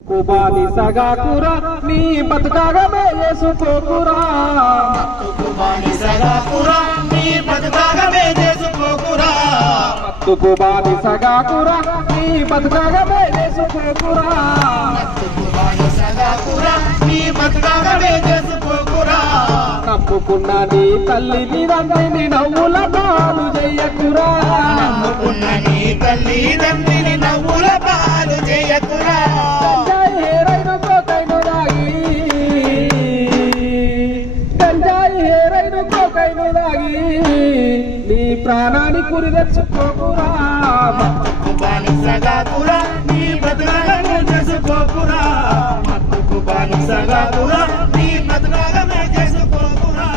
కుబాని సగాకురా నీ బతుకాగమే చేసుకోకురా కుబాని సగాకురా నీ బతుకాగమే చేసుకోకురా కుబాని సగాకురా నీ బతుకాగమే చేసుకోకురా కుబాని సగాకురా నీ బతుకాగమే చేసుకోకురా నమ్ముకున్న నీ తల్లిని తండ్రిని నవ్వుల పాలు చెయ్యకురా నమ్ముకున్న నీ తల్లి తండ్రిని నవ్వుల పాలు చేయకురా నీ ప్రాణాన్ని కురి తెచ్చుకోకురా కుబాని సగాకురా నీ బతుకాగమే చేసుకోకురా కుబాని సగాకురా నీ బతుకాగమే చేసుకోకురా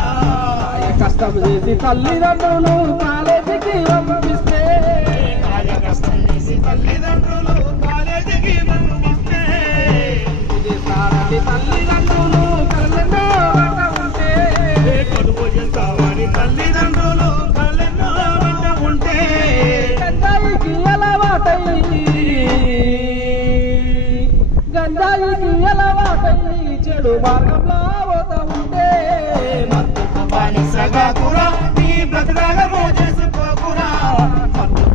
కష్టం చేసి తల్లిదండ్రులు కాలేజీకి పంపిస్తే కష్టం చేసి తల్లిదండ్రులు కాలేజీకి పంపిస్తే తల్లిదండ్రులు కళ్ళెన్నో వెంట ఉంటే కడుపు చేస్తామని తల్లిదండ్రులు కళ్ళెన్నో వెంట ఉంటే గంజాయికి అలవాటై చెడు మార్గంలో పోతా ఉంటే కుబాని సగాకురా నీ బ్రతకాగమే చేసుకోకురా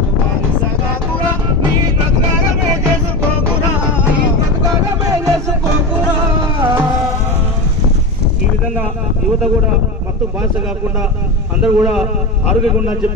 కుబాని సగాకురా నీ బ్రతకాగమే చేసుకోకురా చేసుకోకురా. ఈ విధంగా యువత కూడా మత్తు బానిస కాకుండా అందరూ కూడా ఆరోగ్యంగా ఉండాలని చెప్పి